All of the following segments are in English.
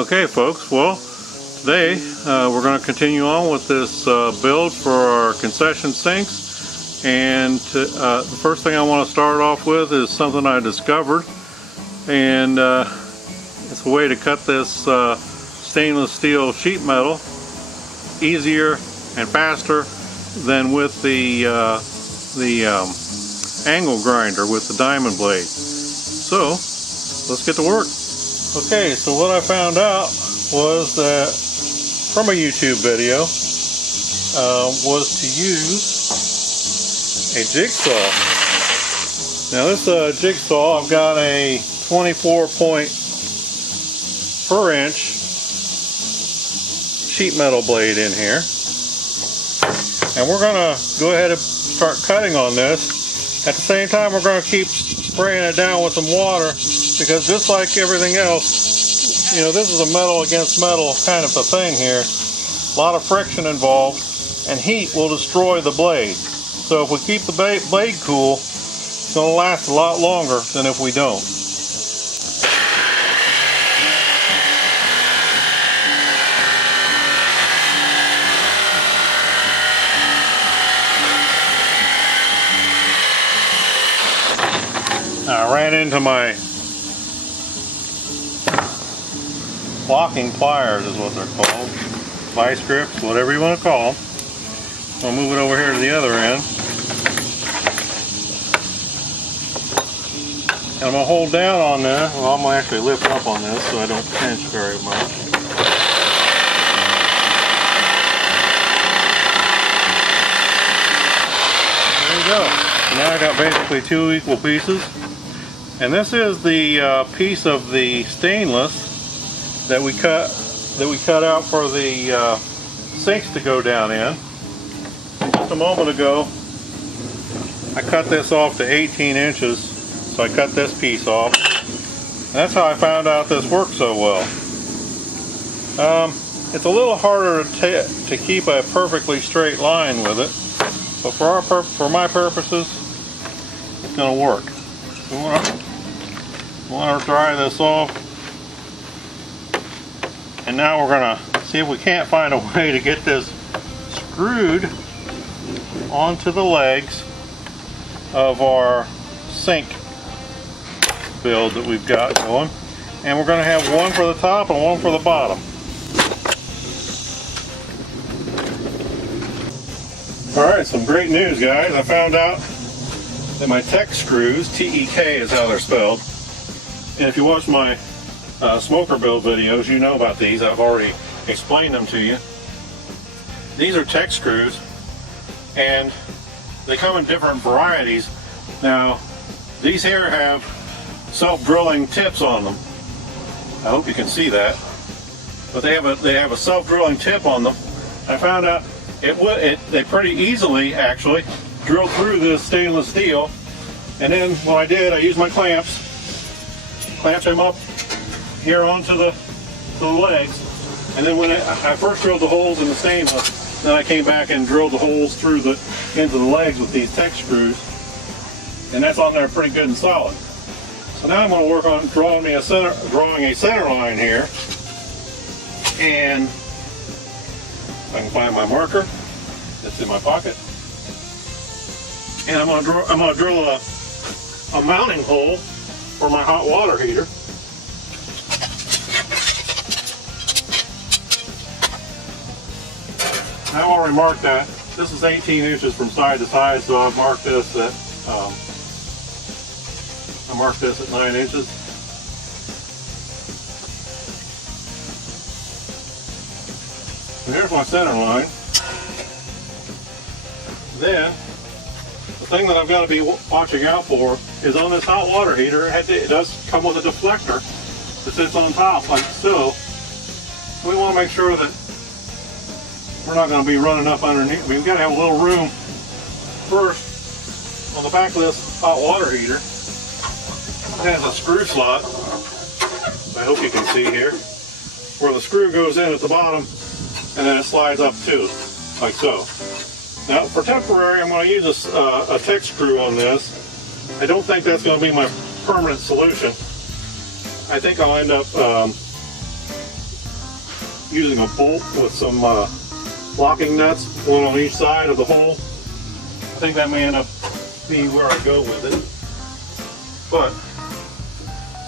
Okay folks, well today we're going to continue on with this build for our concession sinks, and the first thing I want to start off with is something I discovered, and it's a way to cut this stainless steel sheet metal easier and faster than with the angle grinder with the diamond blade. So let's get to work. Okay, so what I found out was that from a YouTube video was to use a jigsaw. Now this jigsaw, I've got a 24-per-inch sheet metal blade in here, and we're gonna go ahead and start cutting on this. At the same time, we're gonna keep spraying it down with some water, because just like everything else, you know, this is a metal against metal kind of a thing here. A lot of friction involved, and heat will destroy the blade. So if we keep the blade cool, it's going to last a lot longer than if we don't. I ran into my locking pliers is what they're called. Vice grips, whatever you want to call them. I'll move it over here to the other end. And I'm going to hold down on this. Well, I'm going to actually lift up on this so I don't pinch very much. There you go. Now I got basically two equal pieces. And this is the piece of the stainless that we cut out for the sinks to go down in. Just a moment ago, I cut this off to 18 inches, so I cut this piece off. And that's how I found out this works so well. It's a little harder to keep a perfectly straight line with it, but for my purposes, it's going to work. We want to dry this off. And now we're going to see if we can't find a way to get this screwed onto the legs of our sink build that we've got going. And we're going to have one for the top and one for the bottom. Alright, some great news, guys. I found out that my tech screws, T-E-K is how they're spelled. And if you watch my smoker build videos, you know about these. I've already explained them to you. These are tech screws, and they come in different varieties. Now, these here have self-drilling tips on them. I hope you can see that. But they have a self-drilling tip on them. I found out they pretty easily actually drill through this stainless steel. And then what I did, I used my clamped them up here onto the legs, and then when I first drilled the holes in the stainless, then I came back and drilled the holes through into the legs with these tech screws, and that's on there pretty good and solid. So now I'm going to work on drawing a center line here, and if I can find my marker that's in my pocket, and I'm going to drill a mounting hole for my hot water heater. I've already marked that. This is 18 inches from side to side, so I've marked this at 9 inches. And here's my center line. Then the thing that I've got to be watching out for is on this hot water heater, it does come with a deflector that sits on top like so. We want to make sure that we're not going to be running up underneath. We've got to have a little room first on the back of this hot water heater. It has a screw slot, I hope you can see here, where the screw goes in at the bottom and then it slides up too, like so. Now for temporary, I'm going to use a tech screw on this. I don't think that's going to be my permanent solution. I think I'll end up using a bolt with some locking nuts, one on each side of the hole. I think that may end up being where I go with it. But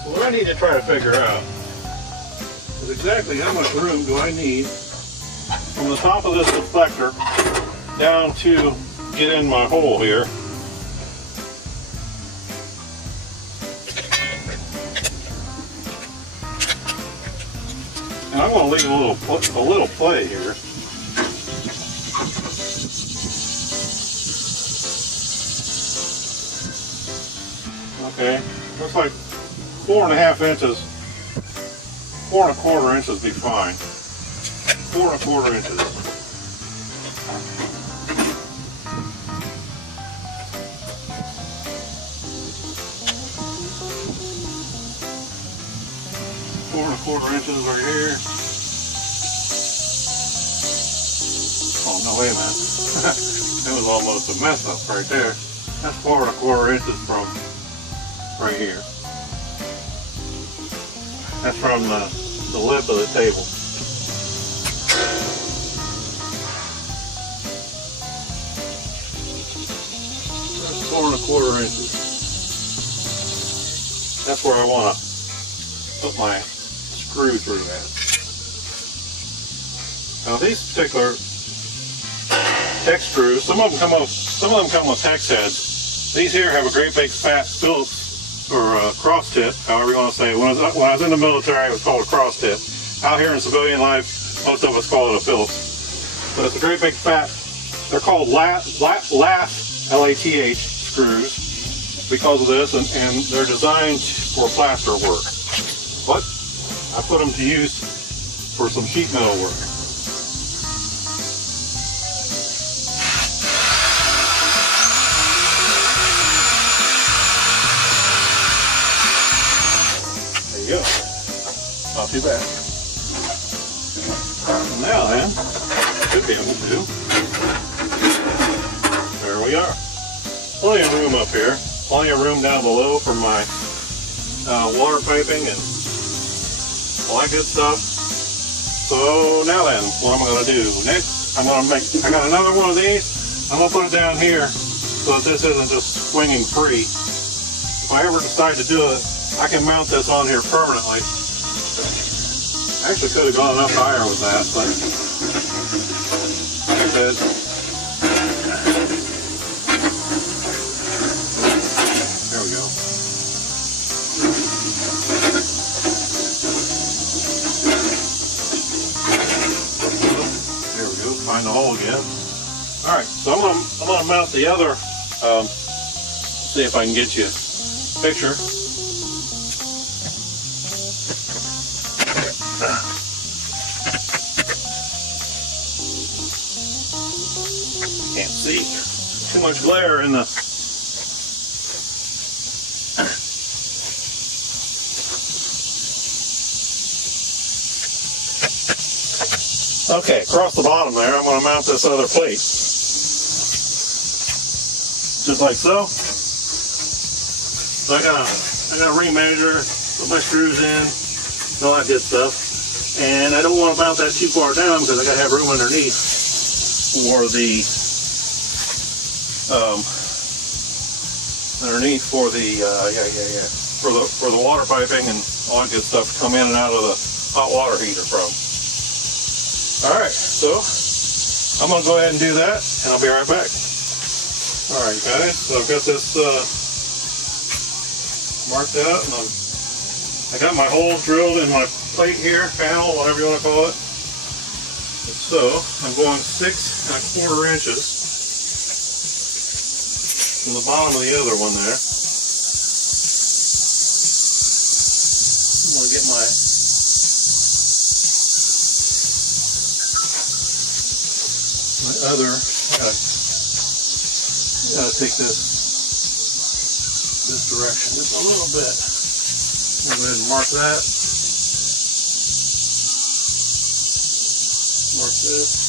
what I need to try to figure out is exactly how much room do I need from the top of this deflector down to get in my hole here. And I'm going to leave a little play here. Okay, looks like 4.5 inches, 4 1/4 inches be fine. 4 1/4 inches. Four and a quarter inches right here. Oh no, wait a minute. That was almost a mess up right there. That's 4 1/4 inches from right here. That's from the lip of the table. That's 4 1/4 inches. That's where I want to put my screw through that. Now these particular hex screws, some of them come with hex heads. These here have a great big fat Phillips or cross tip, however you want to say it. When I was in the military, it was called a cross tip. Out here in civilian life, most of us call it a Phillips. But it's a great big fat. They're called lath, L-A-T-H screws because of this, and they're designed for plaster work. But I put them to use for some sheet metal work. There you go. Not too bad. And now then, should be able to. There we are. Plenty of room up here. Plenty of room down below for my water piping and all that good stuff. So now then, what am I going to do? Next, I got another one of these. I'm going to put it down here so that this isn't just swinging free. If I ever decide to do it, I can mount this on here permanently. I actually could have gone up higher with that, but like I said, there we go. There we go. Find the hole again. All right, so I'm gonna mount the other. See if I can get you a picture. Can't see. Too much glare in the. Okay, across the bottom there, I'm going to mount this other plate. Just like so. So I gotta remeasure, put my screws in, all that good stuff. And I don't want to mount that too far down because I gotta have room underneath for the for the water piping and all that good stuff to come in and out of the hot water heater from. All right, so I'm gonna go ahead and do that, and I'll be right back. All right, guys, so I've got this marked out, and I got my hole drilled in my plate here, panel, whatever you want to call it. And so I'm going 6 1/4 inches from the bottom of the other one there. I'm going to get my other. I gotta take this direction just a little bit. Go ahead and mark that. Mark this.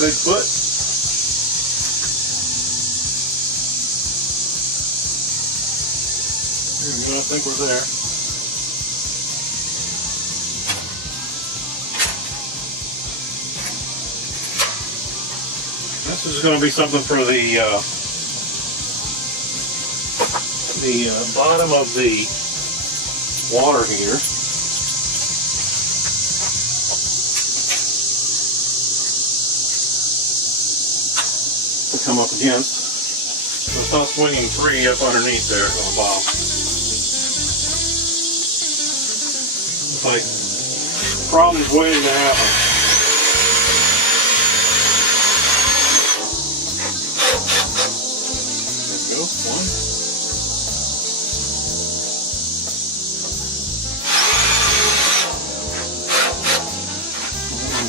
big foot. There we go, I think we're there. This is going to be something for the bottom of the water heater. To come up against. So it's not swinging free up underneath there on the bottom. It's like problems waiting to happen. There we go, one.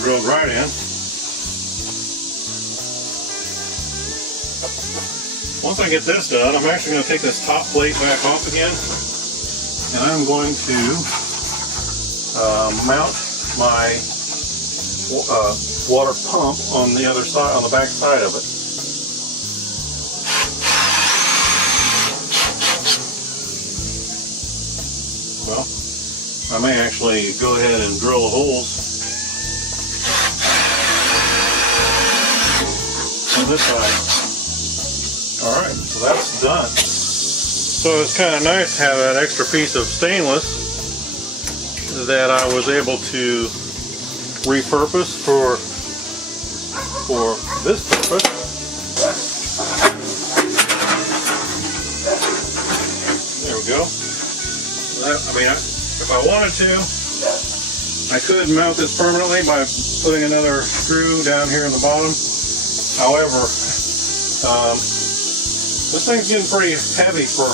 Drilled right in. Once I get this done, I'm actually going to take this top plate back off again, and I'm going to mount my water pump on the other side, on the back side of it. Well, I may actually go ahead and drill the holes on this side. Alright, so that's done. So it's kind of nice to have that extra piece of stainless that I was able to repurpose for this purpose. There we go. If I wanted to, I could mount this permanently by putting another screw down here in the bottom. However, this thing's getting pretty heavy for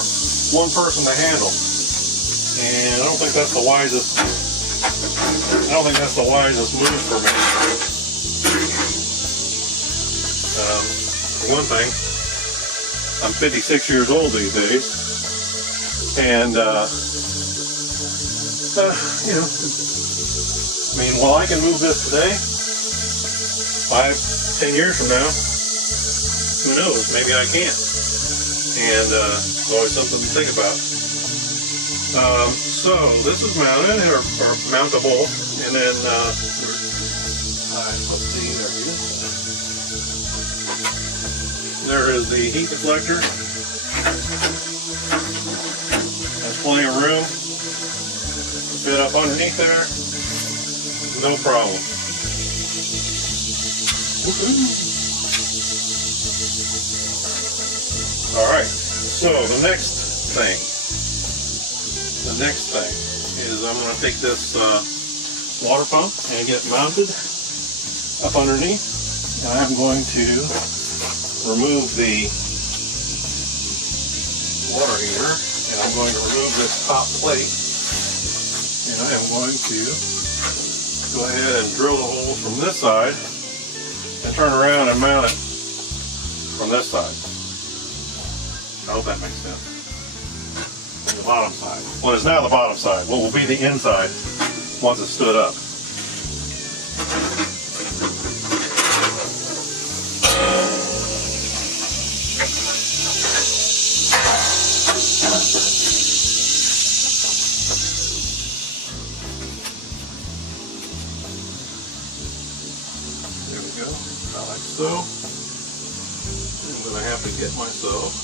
one person to handle, and I don't think that's the wisest. Move for me. For one thing, I'm 56 years old these days, and you know, I mean, while I can move this today, 5-10 years from now, who knows? Maybe I can't. And it's always something to think about. So this is mounted or mountable, and then let's see, there is the heat deflector. There's plenty of room to fit up underneath there. No problem. Alright, so the next thing is I'm going to take this water pump and get it mounted up underneath, and I'm going to remove the water heater, and I'm going to remove this top plate, and I am going to go ahead and drill the holes from this side and turn around and mount it from this side. I hope that makes sense. The bottom side. Well, it's now the bottom side. What will be the inside once it's stood up. There we go. Like so. I'm going to have to get myself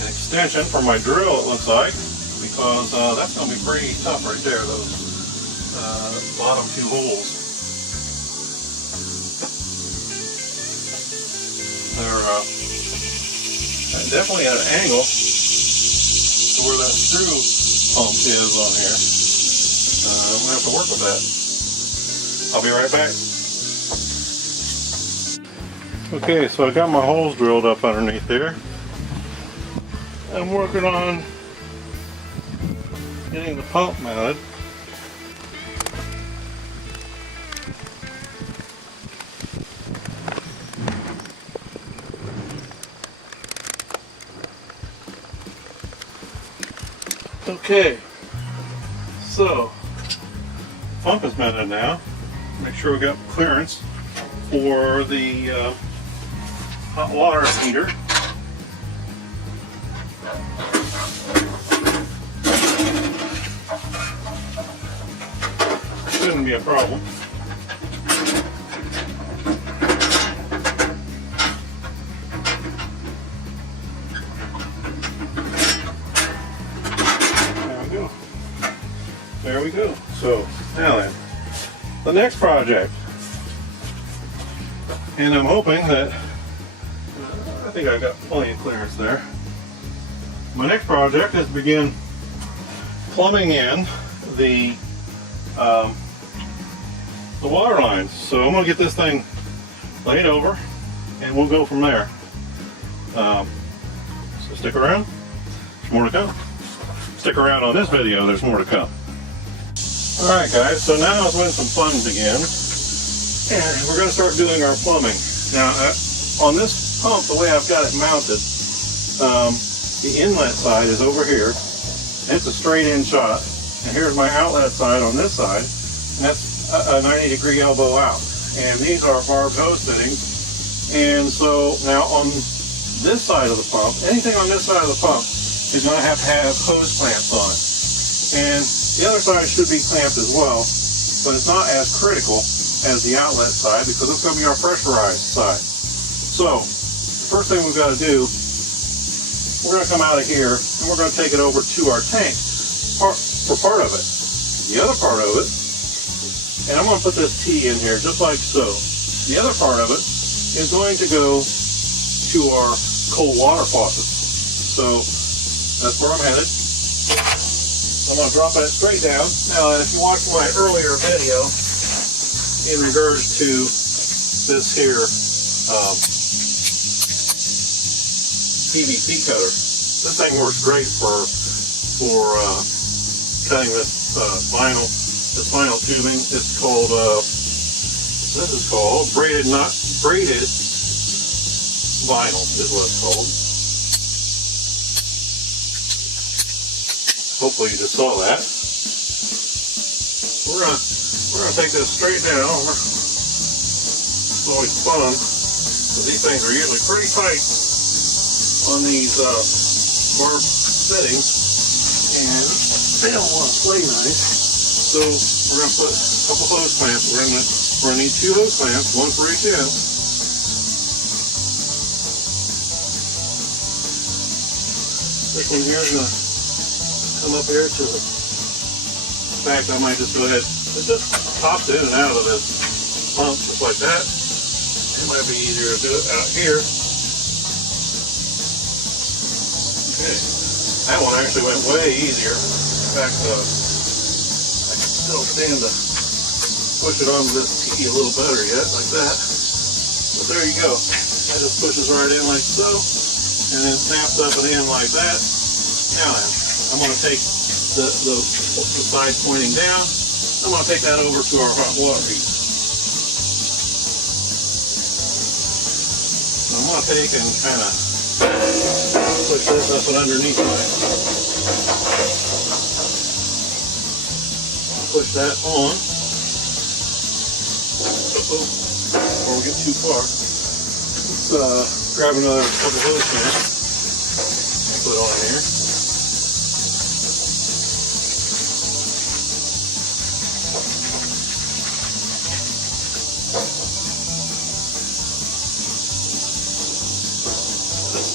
an extension for my drill, it looks like, because that's going to be pretty tough right there, those bottom two holes. They're definitely at an angle to where that screw pump is on here. I'm going to have to work with that. I'll be right back. Okay, so I got my holes drilled up underneath there. I'm working on getting the pump mounted. Okay, so pump is mounted now. Make sure we got clearance. for the hot water heater. Shouldn't be a problem. There we go. So now then, the next project, and I'm hoping that I think I've got plenty of clearance there. My next project is to begin plumbing in the water lines. So I'm going to get this thing laid over, and we'll go from there. So stick around. There's more to come. Stick around on this video. There's more to come. Alright guys, so now is when some fun begins, and we're going to start doing our plumbing. Now on this pump, the way I've got it mounted, the inlet side is over here, and it's a straight in shot, and here's my outlet side on this side, and that's a 90-degree elbow out, and these are barbed hose fittings. And so now on this side of the pump, anything on this side of the pump is going to have hose clamps on it. And the other side should be clamped as well, but it's not as critical as the outlet side because it's going to be our pressurized side. So, the first thing we've got to do, we're going to come out of here and we're going to take it over to our tank for part of it. The other part of it, and I'm going to put this T in here just like so. The other part of it is going to go to our cold water faucet. So, that's where I'm headed. I'm going to drop that straight down. Now, if you watched my earlier video in regards to this here PVC cutter, this thing works great for cutting this vinyl tubing. It's called this is called braided vinyl is what it's called. Hopefully you just saw that. We're gonna take this straight down. It's always fun, but these things are usually pretty tight on these barbed fittings, and they don't want to play nice. So we're gonna put a couple hose clamps. We're gonna need 2 hose clamps, one for each end. This one here is gonna come up here to the fact I might just go ahead. It just pops in and out of this pump just like that. It might be easier to do it out here. Okay, that one actually went way easier. In fact, I can still stand to push it onto this T a little better yet, like that. But there you go. That just pushes right in like so, and then snaps up and in like that. Now then, I'm going to take the side pointing down. I'm going to take that over to our hot water heater. So I'm going to take and kind of push this up and underneath push that on. Before we get too far, let's grab another couple of hose clamps. Put on here.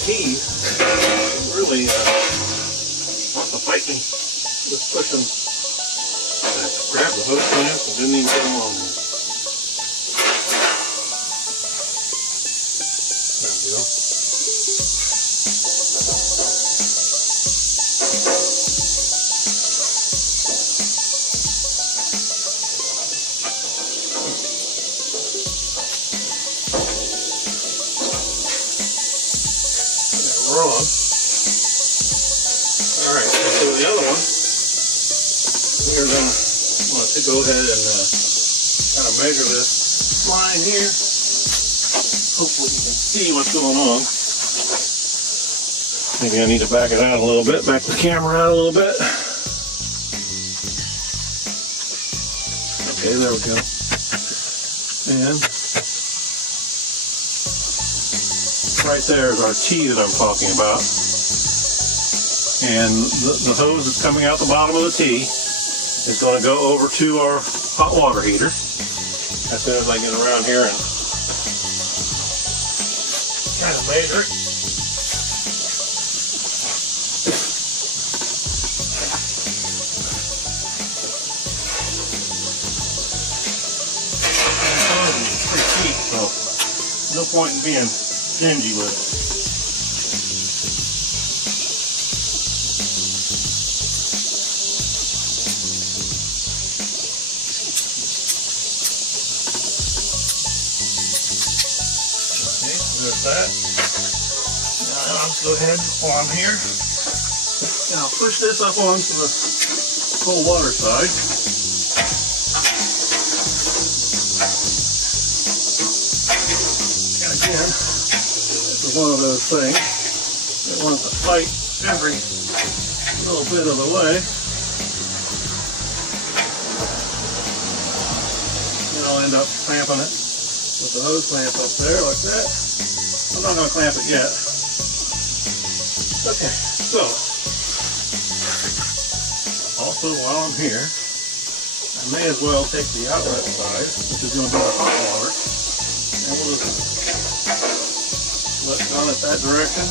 Key really wants to fight me. Just pushing. I grabbed the hose clamps and didn't even get them on there. There we go. We're on. Alright, so the other one, we're going to go ahead and kind of measure this line here. Hopefully you can see what's going on. Maybe I need to back it out a little bit, back the camera out a little bit. Okay, there we go. And right there is our T that I'm talking about. And the hose that's coming out the bottom of the T is going to go over to our hot water heater as soon as I get around here and kind of measure it. So no point in being stingy with it. Okay, there's that. Now I'll just go ahead while I'm here. And I'll push this up onto the cold water side. Again, this is one of those things that wants to fight every little bit of the way. Then I'll end up clamping it with the hose clamp up there like that. I'm not going to clamp it yet. Okay, so also while I'm here, I may as well take the outlet side, which is going to be the hot water, and we'll just let it on it that direction.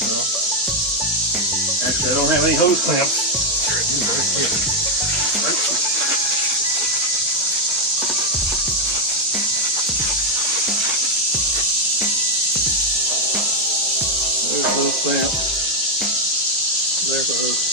So, actually, I don't have any hose clamps. There's those clamps. There's those.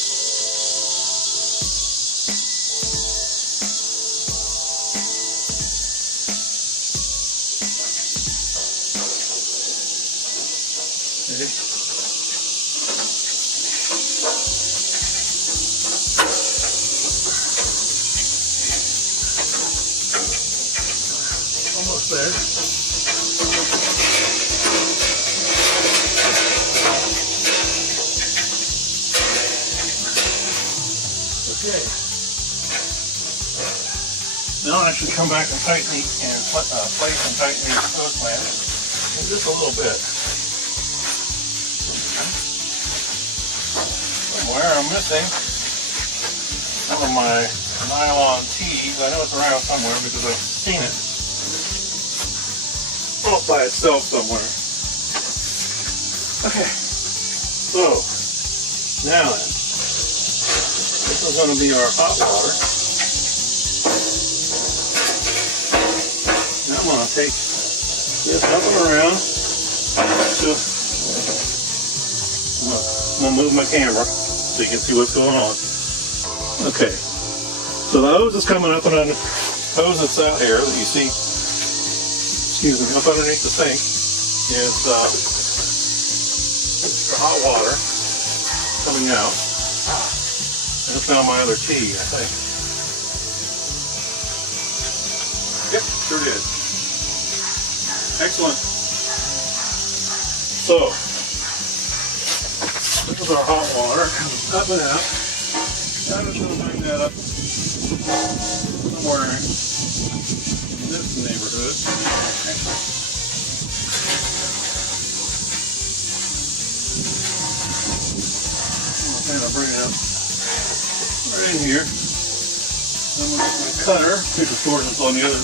Almost there. Okay. Now I should come back and tighten and place and tighten these hose clamps just a little bit. Somewhere I'm missing some of my nylon tees. I know it's around somewhere because I've seen it off by itself somewhere. Okay, so now then, this is going to be our hot water. Now I'm going to take this up and around. I'm going to move my camera so you can see what's going on. Okay, so the hose is coming up, and the hose that's out here that you see, excuse me, up underneath the sink is for hot water coming out. I just found my other tee, I think. Yep, sure did. Excellent. So, this is our hot water, up and out. I'm just going to bring that up somewhere in this neighborhood. I'm going to bring it up right in here. I'm going to get my cutter, here's the coordinates on the other.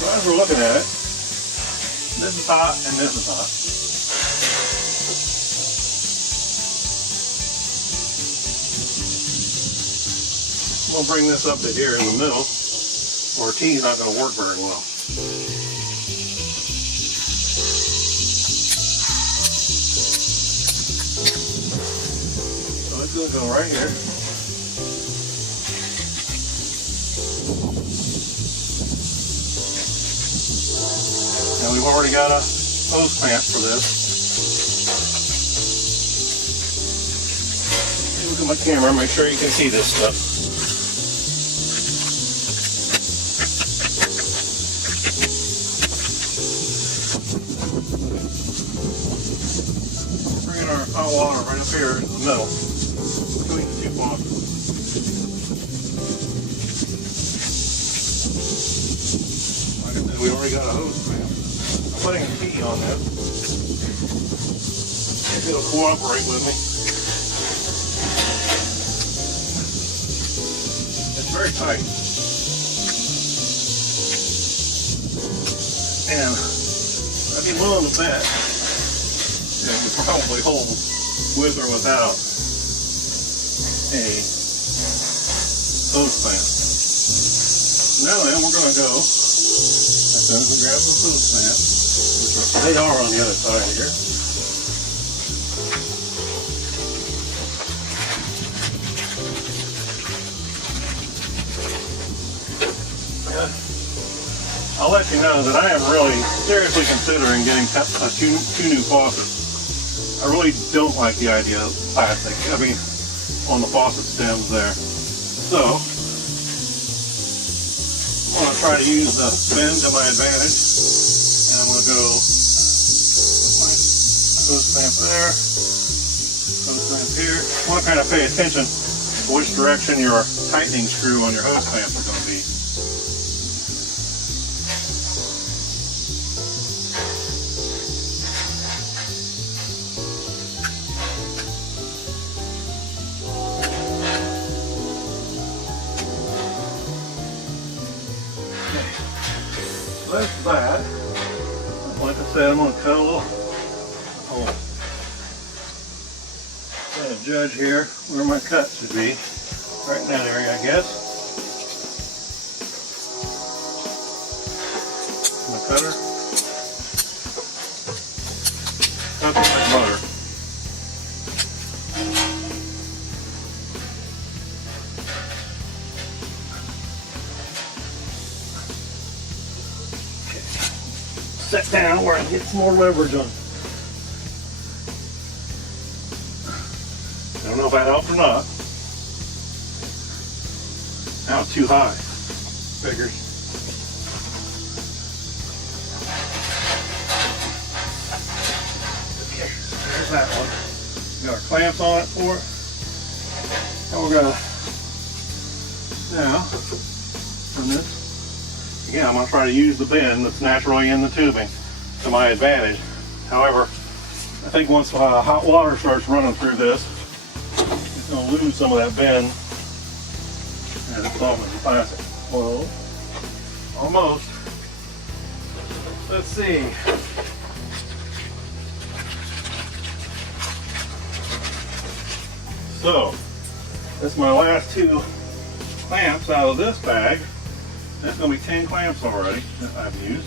So as we're looking at it, this is hot and this is hot. We'll bring this up to here in the middle, or T is not going to work very well. So it's going to go right here. Now we've already got a hose clamp for this. Look at my camera, make sure you can see this stuff. water right up here in the middle between the two faucets. Like I said, we already got a hose clamp. I'm putting a key on this. If it'll cooperate with me. It's very tight. And I'd be willing to bet it would probably hold with or without a hose clamp. Now then, we're going to go, as soon as we grab the hose clamp, which they are on the other side here. I'll let you know that I am really seriously considering getting two new faucets. I really don't like the idea of plastic. I mean, on the faucet stems there. So, I'm going to try to use the bend to my advantage. And I'm going to go with my hose clamp there, hose clamp here. You want to kind of pay attention to which direction your tightening screw on your hose clamp is going to be. That's that. Like I said, I'm going to cut a little hole. Got to judge here where my cut should be. Right in that area, I guess. My cutter. Cut this like butter. Set down where I can get some more leverage on. I don't know if that helped or not. Now it's too high. Figures. Okay, there's that one. Got our clamps on it for it. And we're gonna now from this. Again, I'm going to try to use the bend that's naturally in the tubing to my advantage. However, I think once hot water starts running through this, it's going to lose some of that bend and it's almost plastic. Well, almost. Let's see. So, that's my last two clamps out of this bag. That's going to be 10 clamps already that I've used.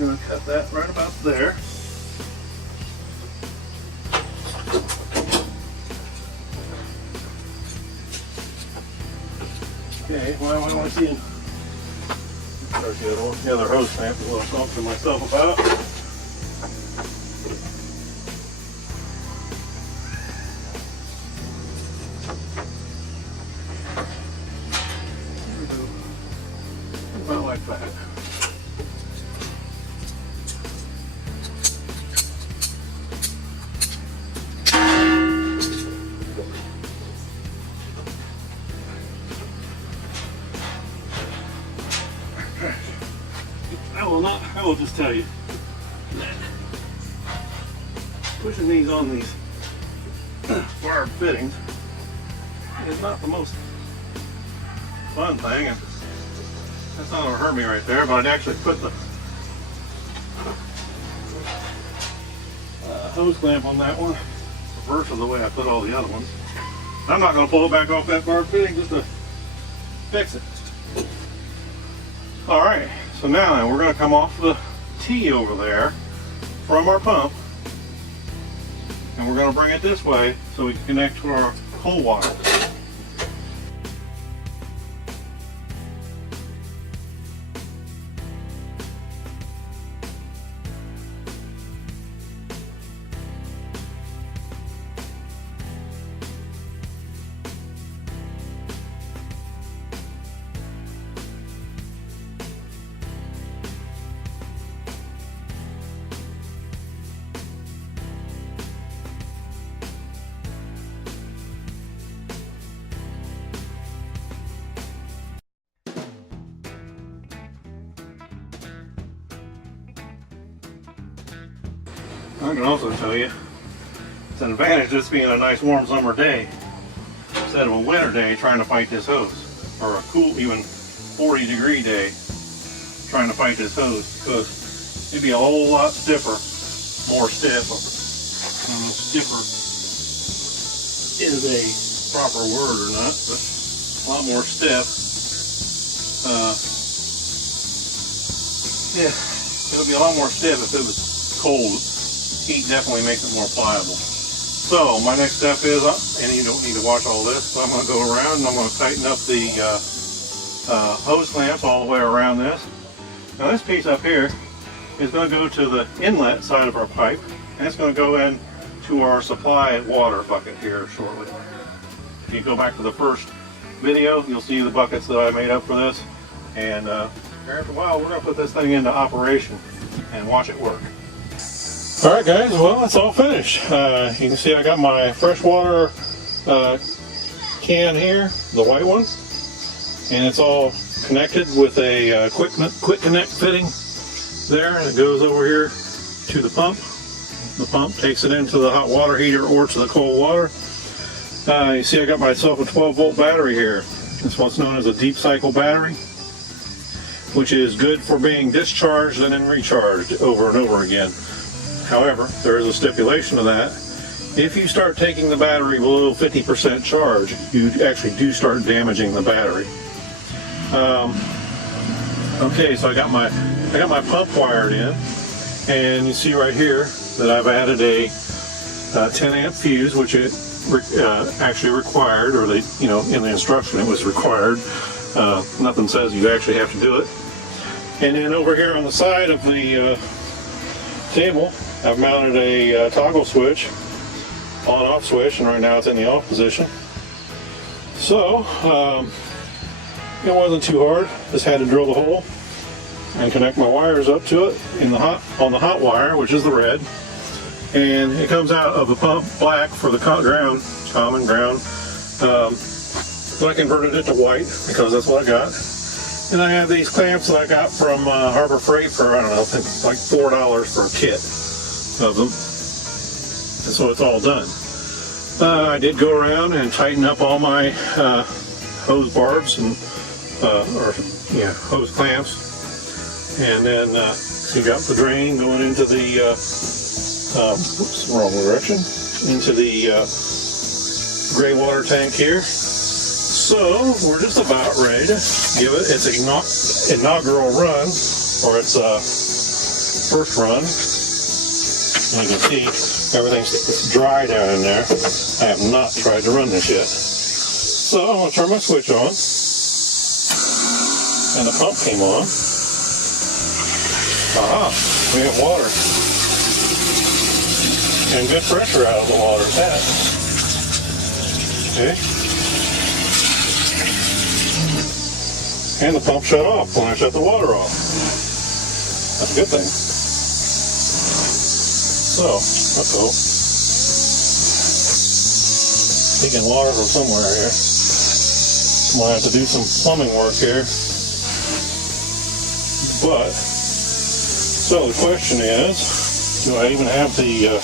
I'm going to cut that right about there. Okay, well, I want to see the other hose clamp is what I'm talking to myself about. About like that. I will just tell you that pushing these on these barb fittings is not the most fun thing, and that's not going to hurt me right there, but I'd actually put the hose clamp on that one, reverse of the way I put all the other ones. I'm not going to pull it back off that barb fitting just to fix it. Alright, so now we're going to come off the T over there from our pump and we're going to bring it this way so we can connect to our cold water. I can also tell you, it's an advantage of this being a nice warm summer day instead of a winter day trying to fight this hose, or a cool, even 40-degree day trying to fight this hose, because it'd be a whole lot stiffer, more stiff. I don't know if stiffer is a proper word or not, but a lot more stiff. Yeah, it would be a lot more stiff if it was cold. Heat definitely makes it more pliable. So my next step is, and you don't need to watch all this, so I'm going to go around and I'm going to tighten up the hose clamps all the way around this. Now this piece up here is going to go to the inlet side of our pipe, and it's going to go into our supply water bucket here shortly. If you go back to the first video, you'll see the buckets that I made up for this, and after a while we're going to put this thing into operation and watch it work. Alright guys, well it's all finished. You can see I got my freshwater can here, the white one, and it's all connected with a quick connect fitting there, and it goes over here to the pump. The pump takes it into the hot water heater or to the cold water. You see I got myself a 12-volt battery here. It's what's known as a deep cycle battery, which is good for being discharged and then recharged over and over again. However, there is a stipulation to that. If you start taking the battery below 50% charge, you actually do start damaging the battery. Okay, so I got my pump wired in, and you see right here that I've added a 10 amp fuse, which it actually required, or they, in the instruction it was required. Nothing says you actually have to do it. And then over here on the side of the table, I've mounted a toggle switch, on-off switch, and right now it's in the off position. So, it wasn't too hard. Just had to drill the hole and connect my wires up to it on the hot wire, which is the red. And it comes out of the pump black for the ground, common ground. But I converted it to white because that's what I got. And I have these clamps that I got from Harbor Freight for, I don't know, I think like $4 for a kit of them. And so it's all done. I did go around and tighten up all my hose barbs and hose clamps. And then so you got the drain going into the oops, wrong direction, into the gray water tank here. So we're just about ready to give it its inaugural run, or its first run. And you can see everything's dry down in there. I have not tried to run this yet. So I'm going to turn my switch on, and the pump came on. Aha, we have water. And good pressure out of the water at that. Okay. And the pump shut off when I shut the water off. That's a good thing. So, uh-oh. Taking water from somewhere here. Might have to do some plumbing work here. But, so the question is, do I even have the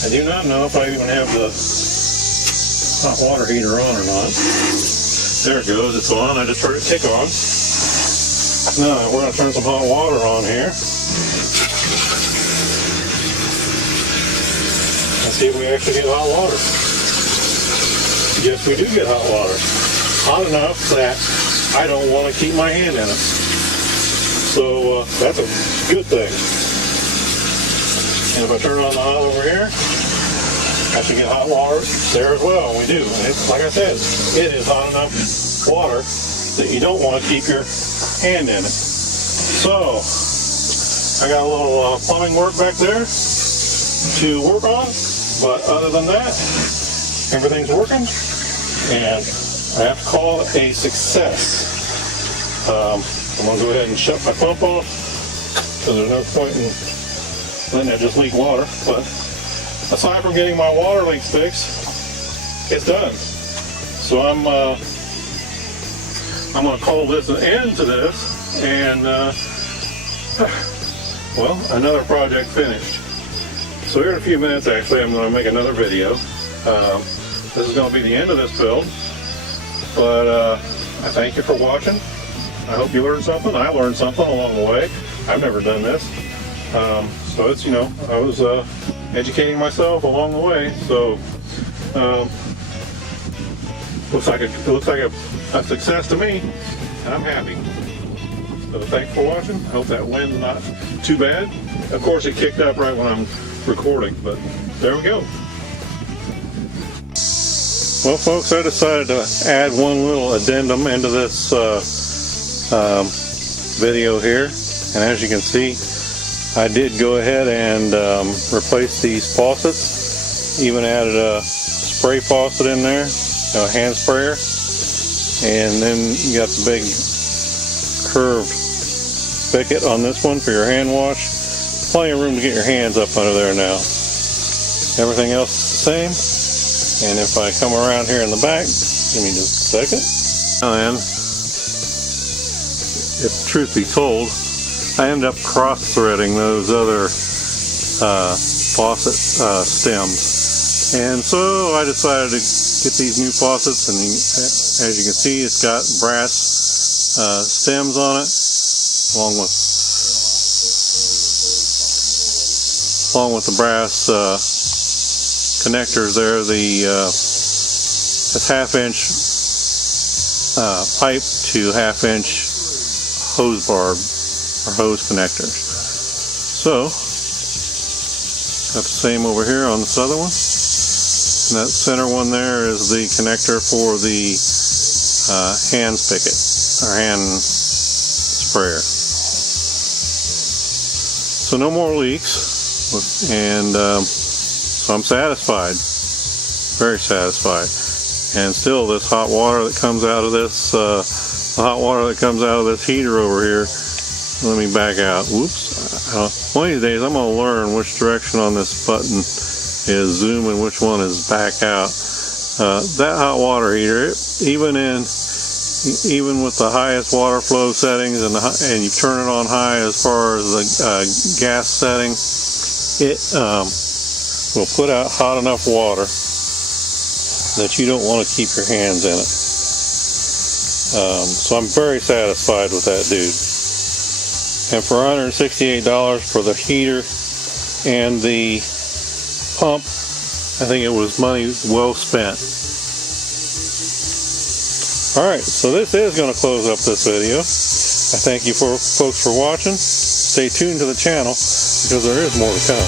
I do not know if I even have the hot water heater on or not. There it goes, it's on. I just heard it tick on. Now we're going to turn some hot water on here. And see if we actually get hot water. Yes, we do get hot water. Hot enough that I don't want to keep my hand in it. So that's a good thing. And if I turn on the hot over here, I should get hot water there as well. We do. And it's, like I said, it is hot enough water that you don't want to keep your hand in it. So I got a little plumbing work back there to work on, but other than that, everything's working, and I have to call it a success. I'm going to go ahead and shut my pump off, because there's no point in letting it just leak water. But aside from getting my water leaks fixed, it's done. So I'm going to call this an end to this, and well, another project finished. So here in a few minutes, actually, I'm going to make another video. This is going to be the end of this build, but I thank you for watching. I hope you learned something. I learned something along the way. I've never done this. So it's, you know, I was educating myself along the way. So it looks like a success to me, and I'm happy. So thanks for watching. I hope that wind's not too bad. Of course, it kicked up right when I'm recording, but there we go. Well, folks, I decided to add one little addendum into this video here, and as you can see, I did go ahead and replace these faucets. Even added a spray faucet in there, a hand sprayer, and then you got the big curved spigot on this one for your hand wash. Plenty of room to get your hands up under there now. Everything else is the same. And if I come around here in the back, give me just a second. Now then, if truth be told, I ended up cross-threading those other faucet stems. And so I decided to get these new faucets, and as you can see, it's got brass stems on it, along with the brass connectors there. This half-inch pipe to half-inch hose barb or hose connectors. So got the same over here on this other one, and that center one there is the connector for the hand spigot or hand sprayer. So no more leaks, and so I'm satisfied, very satisfied. And still, this hot water that comes out of this, the hot water that comes out of this heater over here. Let me back out. Whoops. One of these days, I'm going to learn which direction on this button is zoom and which one is back out. That hot water heater, even with the highest water flow settings, and you turn it on high as far as the gas setting, it will put out hot enough water that you don't want to keep your hands in it. So I'm very satisfied with that dude. And for $168 for the heater and the pump, I think it was money well spent. Alright, so this is going to close up this video. I thank you folks for watching. Stay tuned to the channel, because there is more to come.